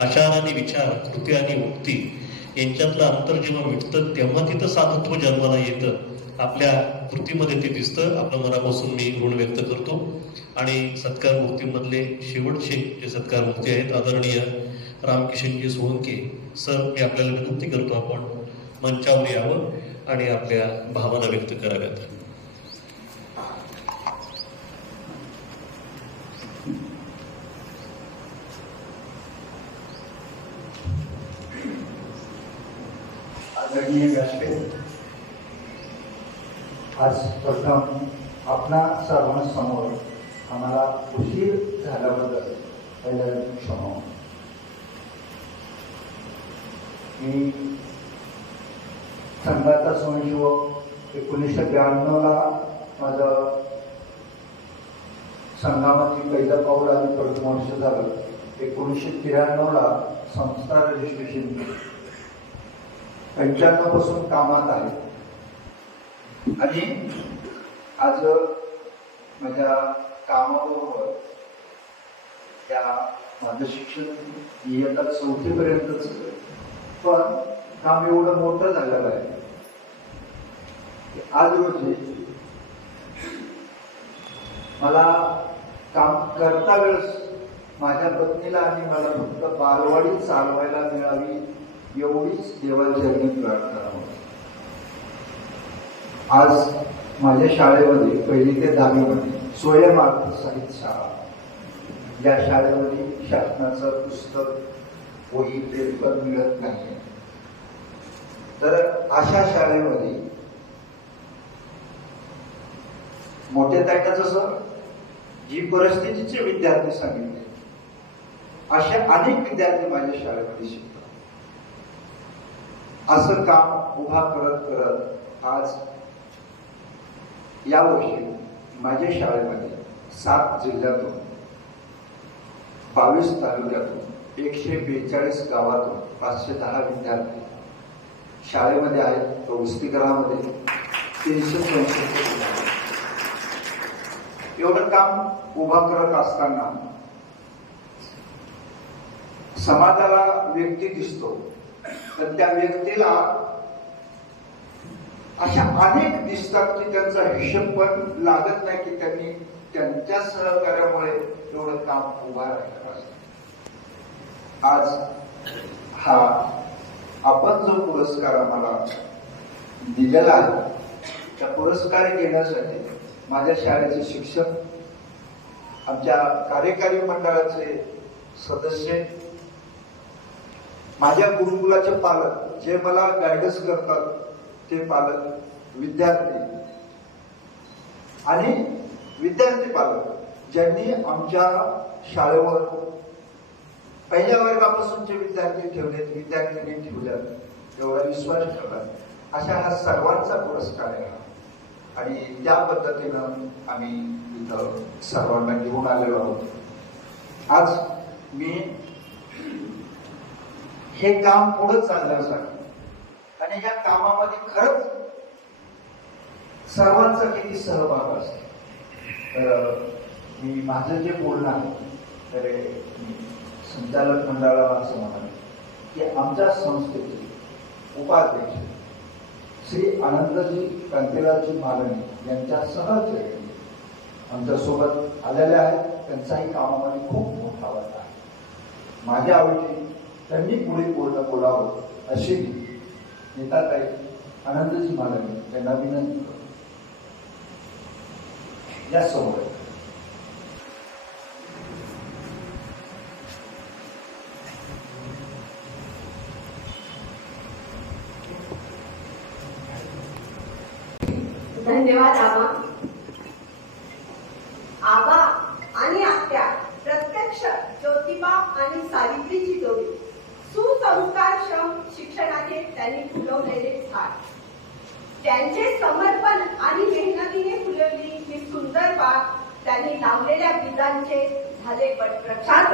आचार आणि विचार कृती आणि मुक्ती यांच्यातलं अंतर जेव्हा मिटतं तेव्हा तिथं साधुत्व जन्माला येतं. आपल्या कृतीमध्ये ते दिसतं. आपल्या मनापासून मी ऋण व्यक्त करतो. आणि सत्कार मूर्तीमधले शेवटचे जे सत्कार मूर्ती आहेत आदरणीय रामकिशनजी सोहंके सर मी आपल्याला विनंती करतो आपण मंचावर यावं आणि आपल्या भावना व्यक्त कराव्यात. आदरणीय व्यासपीठ आज प्रथम आपणा सर्वांसमोर आम्हाला उशीर झाल्याबद्दल पहिल्यांदा क्षमा. मी संघाचा स्वयंसेवक एकोणीसशे ब्याण्णवला माझं संघामध्ये पहिलं पाऊल आणि प्रथम वर्ष झालं. एकोणीसशे त्र्याण्णवला संस्था रजिस्ट्रेशन पंच्याण्णवपासून कामात आहे. आणि आज माझ्या कामाबरोबर त्या माझं शिक्षण इयत्ता चौथीपर्यंतच पण काम एवढं मोठं झालेलं आहे आज रोजी मला काम करता वेळेस माझ्या पत्नीला आणि मला फक्त बालवाडी चालवायला मिळावी एवढीच देवाचरणी प्रार्थना होती. आज माझ्या शाळेमध्ये पहिली ते दहावीमध्ये स्वयंमार्थ साहित्य शाळा. या शाळेमध्ये शासनाचं पुस्तक वही पेपर मिळत नाही तर अशा शाळेमध्ये मोठ्या ताईनं जसं जी परिस्थितीचे विद्यार्थी सांगितले. असे अनेक विद्यार्थी माझ्या शाळेमध्ये शिकले. असं काम उभा करत करत आज या वर्षी माझ्या शाळेमध्ये सात जिल्ह्यातून बावीस तालुक्यातून एकशे बेचाळीस गावातून पाचशे दहा विद्यार्थी शाळेमध्ये आहेत. तर वसतिगृहामध्ये तीनशे चौसष्ट एवढं काम उभा करत असताना समाजाला व्यक्ती दिसतो. तर त्या व्यक्तीला अशा अनेक दिसतात की त्यांचा हिशोब पण लागत नाही की त्यांनी त्यांच्या सहकार्यामुळे एवढं काम उभा राहिलं पाहिजे. आज हा आपण जो पुरस्कार आम्हाला दिलेला आहे. त्या पुरस्कार घेण्यासाठी माझ्या शाळेचे शिक्षक आमच्या कार्यकारी मंडळाचे सदस्य माझ्या गुरुकुलाचे पालक जे मला गायडन्स करतात ते पालक विद्यार्थी. आणि विद्यार्थी पालक ज्यांनी आमच्या शाळेवर पहिल्या वर्गापासूनचे विद्यार्थी ठेवलेत विद्यार्थ्यांनी ठेवल्यात एवढा विश्वास ठेवला अशा हा सर्वांचा पुरस्कार आहे आणि त्या पद्धतीनं आम्ही इथं सर्वांना घेऊन आलेलो आहोत. आज मी हे काम पुढे चालण्यासाठी. आणि या कामामध्ये खरंच सर्वांचा किती सहभाग असतो. तर मी माझं जे बोलणं आहे तर संचालक मंडळाला असं म्हणाले की आमच्या संस्थेचे उपाध्यक्ष श्री आनंदजी कांतीलालजी मालणी यांच्या सहज आमच्यासोबत आलेल्या आहेत. त्यांचाही कामामध्ये खूप मोठा वाटा आहे. माझ्या आवडीने त्यांनी पुढे बोलणं बोलावं अशी नेताताई आनंदजी मालनी त्यांना विनंती करतो. या समोर. धन्यवाद आबा आणि आत्या प्रत्यक्ष ज्योतिबा आणि सावित्रीची जोडी सुसंस्कारक्षम शिक्षणाचे त्यांनी फुलवलेले झाड त्यांचे समर्पण आणि मेहनतीने फुलवली ही सुंदर बाग त्यांनी लावलेल्या बीजांचे झाले पटप्रक्षात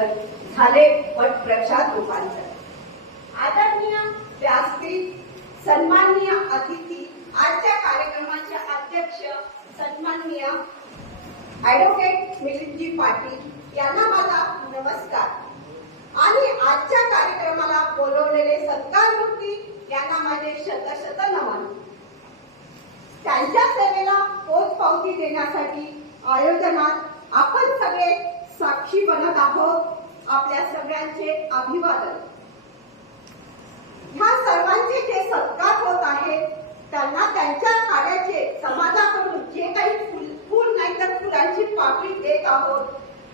रूपांतर झाले पटप्रक्षात रूपांतर. आदरणीय व्यासपीठ सन्माननीय अतिथी आजच्या कार्यक्रमाचे अध्यक्ष सन्माननीय ऍडव्होकेट मिलिंदजी पाटील यांना माझा नमस्कार. आणि आजच्या कार्यक्रमाला बोलवलेले सत्कार मूर्ती यांना माझे शतशत नमन. त्यांच्या सेवेला पोच पावती देण्यासाठी आयोजनात आपण सगळे साक्षी बनत आहोत आपल्या सगळ्यांचे अभिवादन. ह्या सर्वांचे जे सत्कार होत आहेत त्यांना त्यांच्या कार्याचे समाजाकडून जे काही फुल फुल नाही तर फुलांची पाकळी देत आहोत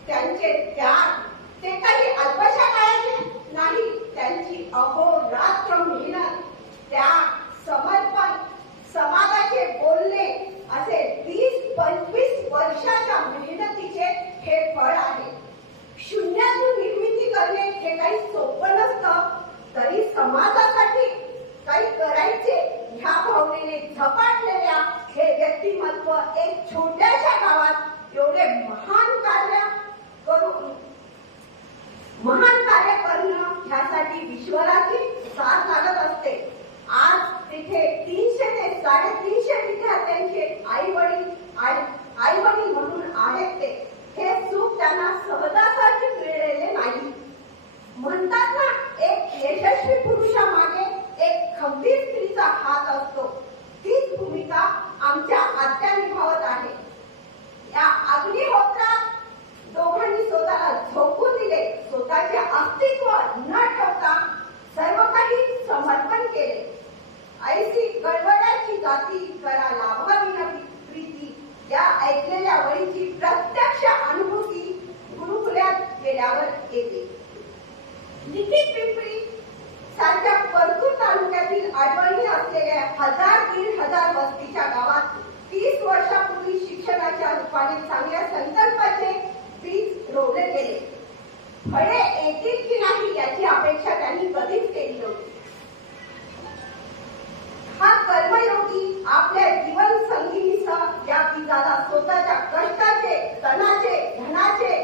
त्यांचे त्याग ते काही अल्पशा काळात नाही त्यांची अहोरात्र मेहनत त्याग समर्पण समाजाचे बोलणे असे वीस पंचवीस वर्षाच्या मेहनतीचे हे फळ आहे शून्यातून निर्मिती करणे हे काही सोपं नसतं तरी समाजासाठी काही करायचे ह्या भावनेने झपाटलेल्या हे व्यक्तिमत्व एक छोट्याशा गावात एवढे महान कार्य करून महान कार्य करणं ह्यासाठी ईश्वराची साथ लागत असते. आज तिथे तीनशे ते साडेतीनशे विद्यार्थ्यांचे आई वडील आई वडील म्हणून आहेत ते. हे सुख त्यांना सहजासाठी मिळलेले नाही. म्हणतात ना एक यशस्वी पुरुषामागे एक खंबीर स्त्रीचा हात असतो. आमच्या आत्या निभावत आहे या अग्निहोत्रात दोघांनी स्वतःला झोकून दिले स्वतःचे अस्तित्व न ठेवता सर्व काही समर्पण केले ऐसी गडबडाची जाती करा लाभाविना प्रीती या ऐकलेल्या वळीची प्रत्यक्ष अनुभूती गुरुकुल्यात गेल्यावर येते लिखित पिंपरी सारख्या परतूर तालुक्यातील आडवणी असलेल्या हजार दीड हजार वस्तीच्या गावात तीस वर्षापूर्वी शिक्षणाच्या रूपाने चांगल्या संकल्पाचे बीज रोवले गेले. फळे येतील की नाही याची अपेक्षा त्यांनी कधीच केली नव्हती. हा कर्मयोगी आपल्या जीवन संगिनीसह या बीजाला स्वतःच्या कष्टाचे तणाचे धनाचे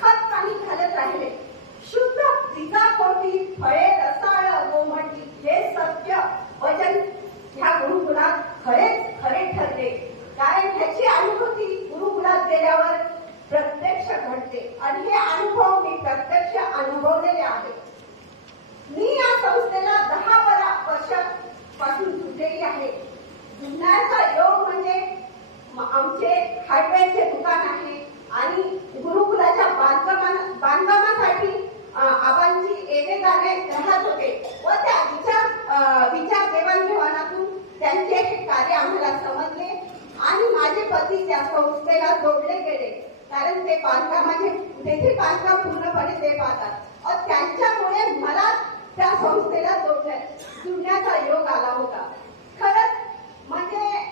खत पाणी घालत राहिले. शुद्ध बीजापोटी फळे रसाळ गोमटी हे सत्य वचन ह्या गुरुकुलात खरेच खरे ठरले. कारण ह्याची अनुभूती गुरुकुलात गेल्यावर प्रत्यक्ष घडते. आणि हे अनुभव मी प्रत्यक्ष अनुभवलेले आहे. मी या संस्थेला दहा बारा वर्षापासून जुडलेली आहे. जुन्याचा योग म्हणजे आमचे हार्डवेअरचे दुकान आहे. आणि गुरुकुलाच्या बांधकामा बांधकामासाठी आबांची येणे जाणे राहत होते. व त्या विचार विचार देवाणघेवाणातून त्यांचे हे कार्य आम्हाला समजले. आणि माझे पती त्या संस्थेला जोडले गेले. कारण ते बांधकामाचे देखील बांधकाम पूर्णपणे ते पाहतात. त्यांच्यामुळे मला त्या संस्थेला जोडण्या जुळण्याचा योग आला होता. खरंच म्हणजे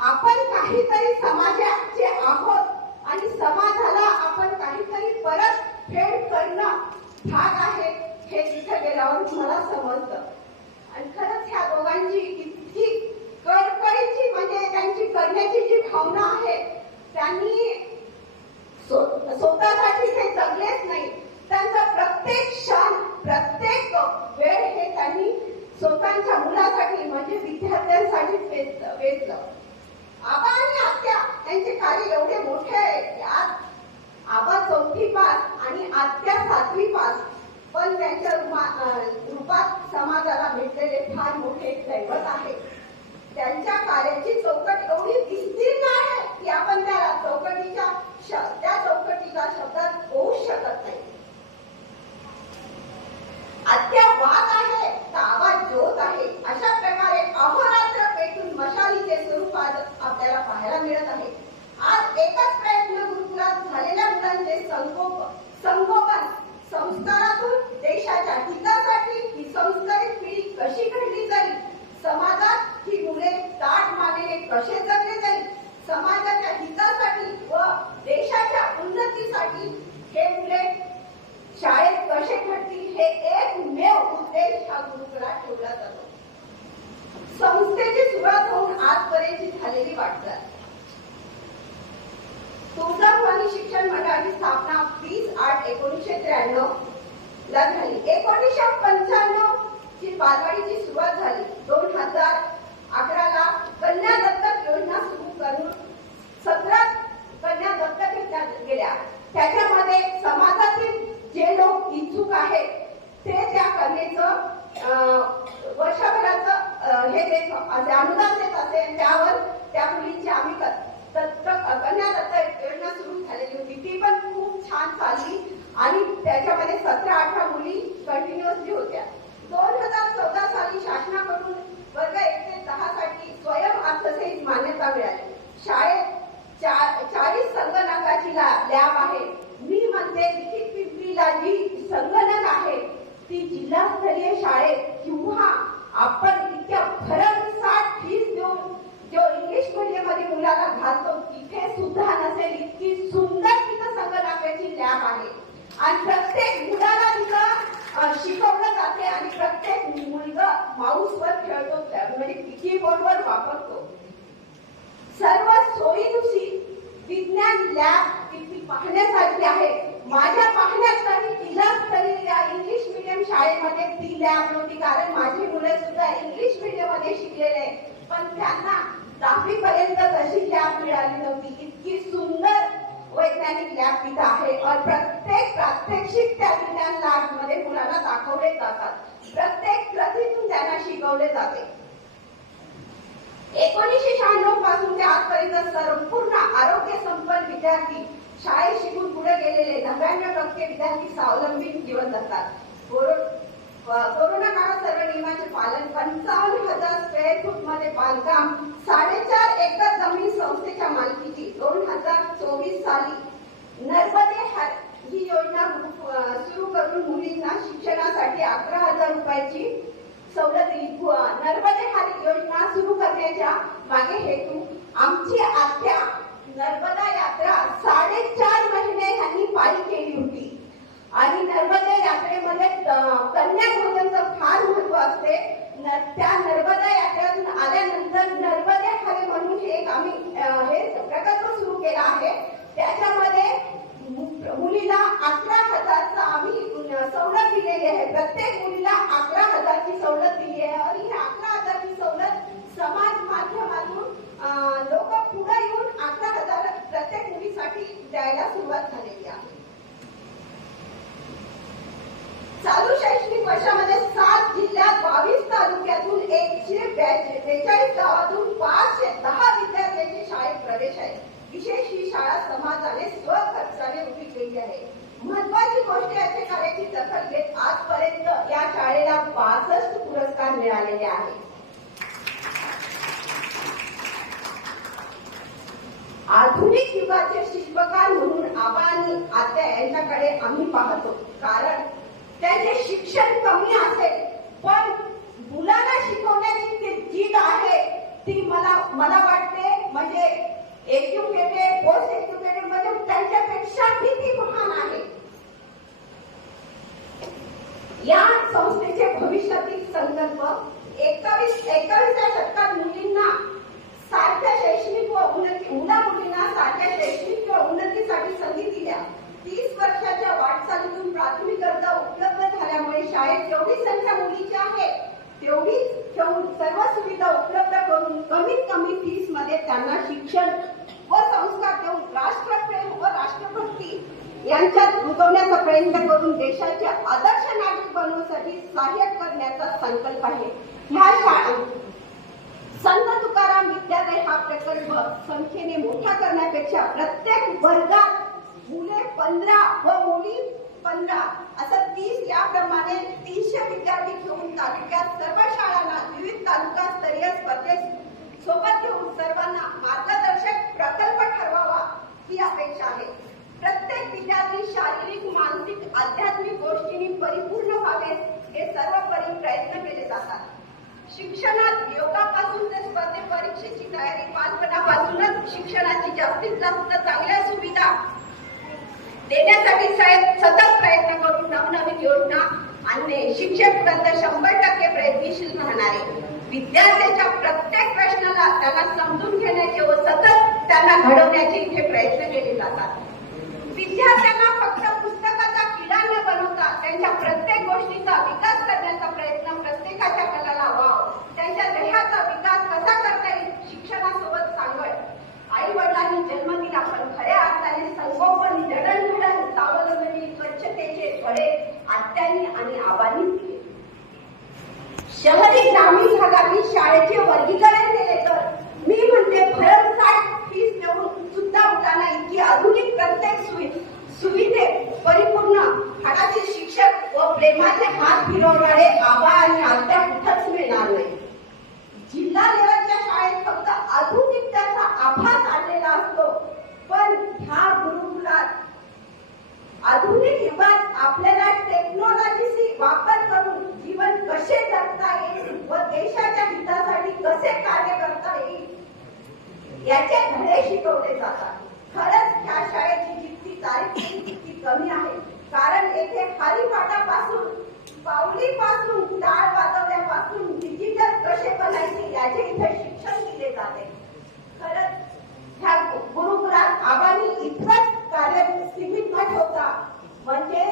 आपण काहीतरी समाजाचे आहोत आणि समाजाला आपण काहीतरी परत फेड करणं भाग आहे हे तिथे गेल्यावर मला समजलं आणि खरंच ह्या दोघांची इतकी कळकळीची म्हणजे त्यांची करण्याची जी भावना आहे त्यांनी स्वतःसाठी ते जगलेच नाही. त्यांचा प्रत्येक क्षण प्रत्येक वेळ हे त्यांनी स्वतःच्या मुलासाठी म्हणजे विद्यार्थ्यांसाठी वेचलं. आबा आणि आत्या कार्य एवढे मोठे आहे की आज आबा चौथी पास आणि आत्या सातवी पास पण त्यांच्या रूपात समाजाला भेटलेले फार मोठे दैवत आहे. त्यांच्या कार्याची चौकट एवढी विस्तीर्ण आहे की आपण त्याला चौकटीच्या त्या चौकटीच्या शब्दात होऊ शकत नाही. आत्या वाद आहे. तर आवाज ज्योत आहे अशा प्रकारे अहोरात्र पेटून मशालीचे स्वरूप आज आपल्याला पाहायला मिळत आहे आज एकच प्रयत्न गुरुकुलात झालेल्या मुलांचे संकोप संगोपन संस्कारातून देशाच्या हितासाठी ही संस्कारित पिढी कशी घडली जाईल समाजात ही मुले ताट मानेने कसे जगले जाईल समाजाच्या हितासाठी व देशाच्या उन्नतीसाठी हे मुले शाळेत कसे घडतील हे एकमेव उद्देश हा गुरुकुलात ठेवला जातो संस्थेची सुरुवात होऊन आजपर्यंतची झालेली वाटचाल तुळजाभवानी शिक्षण मंडळाची स्थापना वीस आठ एकोणीसशे त्र्याण्णव. ला झाली. एकोणीसशे पंच्याण्णव ची बालवाडीची सुरुवात झाली. दोन हजार अकराला कन्या दत्तक योजना सुरू करून सतरा कन्या दत्तक घेतल्या गेल्या. त्याच्यामध्ये समाजातील जे लोक इच्छुक आहेत ते त्या कन्येचं अं, वर्षभराचं हे देत अनुदान देत असेल त्यावर त्या मुलींची आम्ही क- दत्तक कन्या दत्तक योजना सुरू झालेली होती ती पण खूप छान चालली आणि त्याच्यामध्ये सतरा अठरा मुली कंटिन्युअसली होत्या दोन हजार चौदा साली शासनाकडून वर्ग एक ते दहा साठी स्वयं अर्थसहित मान्यता मिळाली शाळेत चार चाळीस संगणकाची ला- लॅब आहे मी म्हणते लिखित पिंपरीला जी संगणक आहे ती जिल्हास्तरीय शाळेत किंवा आपण इतक्या भरमसाठ फीस देऊन जो इंग्लिश मीडियममध्ये मुलाला घालतो तिथे सुद्धा नसेल इतकी सुंदर तिथं संगणकाची लॅब आहे आणि प्रत्येक मुलाला तिला शिकवलं जाते आणि प्रत्येक मुलगा माऊसवर खेळतो त्या- म्हणजे कीबोर्डवर वापरतो. सर्व सोयीनुशी विज्ञान लॅब किती पाहण्यासारखी आहे. माझ्या पाहण्यात तरी जिल्हास्तरीय या इंग्लिश मीडियम शाळेमध्ये ती लॅब नव्हती कारण माझी मुलं सुद्धा इंग्लिश मीडियममध्ये शिकलेले पण त्यांना दहावी पर्यंत तशी लॅब मिळाली नव्हती. इतकी सुंदर वैज्ञानिक लॅब तिथं आहे. और प्रत्येक प्रात्यक्षिक त्या विज्ञान लॅबमध्ये मुलांना दाखवले जातात. प्रत्येक कृतीतून त्यांना शिकवले जाते. एकोणीसशे शहाण्णवपासून ते आजपर्यंत संपूर्ण आरोग्य संपन्न विद्यार्थी शाळेत शिकून पुढे गेलेले नव्याण्णव टक्के विद्यार्थी स्वावलंबी जीवन जगतात. कोरोना काळात सर्व नियमांचे पालन पंचावन्न हजार स्क्वेअर फूटमध्ये बांधकाम साडेचार एकर जमीन संस्थेच्या मालकीची दोन हजार चोवीस साली. नर्मदे हर ही योजना सुरू करून मुलींना शिक्षणासाठी अकरा हजार रुपयाची सवलत दिली नर्मदे हर योजना सुरू करण्याच्या मागे हेतू आमची आत्या नर्मदा यात्रा साडेचार महिने ह्यांनी पायी केली होती. आणि नर्मदा म्हणजे, यात्रेमध्ये कन्याभोजनचं फार महत्त्व असते. न- त्या नर्मदा यात्रेतून आल्यानंतर नर्मदे हरे म्हणून हे एक आम्ही हे प्रकल्प सुरू केला आहे. त्याच्यामध्ये मुलीला अकरा हजारचा आम्ही सवलत दिलेली आहे. प्रत्येक मुलीला अकरा हजारची सवलत दिली आहे आणि ही अकरा हजारची सवलत समाज माध्यमातून लोक पुढे येऊन अकरा हजार प्रत्येक मुलीसाठी द्यायला सुरुवात झालेली आहे चालू शैक्षणिक वर्षामध्ये सात जिल्ह्यात बावीस तालुक्यातून एकशे बेचाळीस गावातून पाचशे दहा विद्यार्थ्यांचे शाळेत प्रवेश आहे विशेष ही शाळा समाजाने स्वखर्चाने उभी केली आहे महत्वाची गोष्ट याची कार्याची दखल घेत आजपर्यंत या शाळेला पासष्ट पुरस्कार मिळालेले आहेत. आधुनिक युगाचे शिल्पकार म्हणून आबा आणि आत्या यांच्याकडे आम्ही पाहतो. कारण त्यांचे शिक्षण कमी असेल पण मुलांना शिकवण्याची ती आहे ती मला मला वाटते म्हणजे एज्युकेटेड पोस्ट एज्युकेटेड म्हणजे त्यांच्यापेक्षा किती महान आहे. या संस्थेचे भविष्यातील संकल्प एक एकावीसच्या शतकात मुलींना सारख्या शैक्षणिक व उन्नती मुला मुलींना सारख्या शैक्षणिक व उन्नतीसाठी संधी दिल्या तीस वर्षाच्या वाटचालीतून प्राथमिक गरजा उपलब्ध झाल्यामुळे शाळेत जेवढी संख्या मुलीची आहे तेवढीच ठेवून सर्व सुविधा उपलब्ध करून कमीत कमी फीसमध्ये त्यांना शिक्षण व संस्कार देऊन राष्ट्रप्रेम व राष्ट्रभक्ती यांच्यात रुजवण्याचा प्रयत्न करून देशाचे आदर्श नागरिक बनवण्यासाठी सहाय्य करण्याचा संकल्प आहे. ह्या शाळा संत तुकाराम विद्यालय हा प्रकल्प संख्येने मोठा करण्यापेक्षा प्रत्येक वर्गात मुले पंधरा व मुली पंधरा असं तीस याप्रमाणे तीनशे विद्यार्थी घेऊन तालुक्यात सर्व शाळांना विविध तालुका स्तरीय स्पर्धेत सोबत घेऊन सर्वांना मार्गदर्शक प्रकल्प ठरवावा ही अपेक्षा आहे. प्रत्येक विद्यार्थी शारीरिक मानसिक आध्यात्मिक गोष्टींनी परिपूर्ण व्हावे हे सर्वपरी प्रयत्न केले जातात. शिक्षणात योगापासून ते स्पर्धे परीक्षेची तयारी बालपणापासूनच शिक्षणाची जास्तीत जास्त चांगल्या सुविधा देण्यासाठी साहेब सतत प्रयत्न करून नवनवीन योजना आणणे. शिक्षक शंभर टक्के प्रयत्नशील राहणारे. विद्यार्थ्याच्या प्रत्येक प्रश्नाला त्याला समजून घेण्याचे व सतत त्यांना घडवण्याचे इथे प्रयत्न केले जातात. विद्यार्थ्यांना फक्त पुस्तकाचा किडा न बनवता त्यांच्या प्रत्येक गोष्टीचा विकास करण्याचा प्रयत्न प्रत्येकाच्या मनाला वाव त्यांच्या देहाचा विकास कसा करता येईल शिक्षणासोबत सांगड आई वडिलांनी जन्म दिला पण खऱ्या अर्थाने संगोपन जडणघडण स्वावलंबनी स्वच्छतेचे धडे आत्यांनी आणि आबांनी दिले. शहरी ग्रामीण भागातील शाळेचे वर्गीकरण केले तर मी म्हणते भरमसाठ फीस देऊन सुद्धा मुलांना इतकी आधुनिक प्रत्येक सुविधा सुविधे परिपूर्ण हाताचे शिक्षक व प्रेमाचे हात फिरवणारे आबा आणि आत्या कुठंच मिळणार नाही. जिल्हा लेवलच्या शाळेत फक्त आधुनिकतेचा आभास आणलेला असतो पण ह्या गुरुकुलात आधुनिक युगात आपल्याला टेक्नॉलॉजीची वापर करून जीवन कसे जगता येईल व देशाच्या हितासाठी कसे कार्य करता येईल याचे धडे शिकवले जातात खरंच ह्या शाळेची जितकी तारीफ केली तितकी कमी आहे कारण येथे खालीपाटापासून पाऊलीपासून टाळ वाजवण्यापासून डिजिटल कसे बनायचे याचे इथे शिक्षण दिले जाते. खरंच ह्या गुरुकुलात आबानी इतकंच कार्य सीमित न ठेवता म्हणजे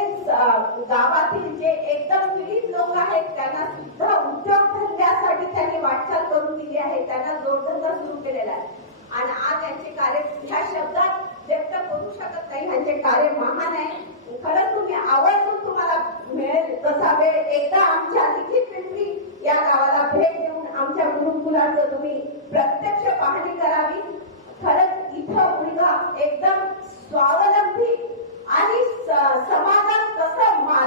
गावातील जे एकदम पीडित लोक आहेत त्यांना सुद्धा उद्योग धंद्यासाठी त्यांनी वाटचाल करून दिली आहे त्यांना जोडधंदा सुरू केलेला आहे. आणि आज यांचे कार्य ह्या शब्दात व्यक्त करू शकत नाही यांचे कार्य महान आहे. खरंच तुम्ही आवर्जून तुम्हाला मिळेल. तसा वेळ एकदा आमच्या लिखित पिंपरी या गावाला भेट देऊन आमच्या गुरुकुलाचं तुम्ही प्रत्यक्ष पाहणी करावी. खरंच इथं मुलगा एकदम स्वावलंबी आणि समाजात कसं मा-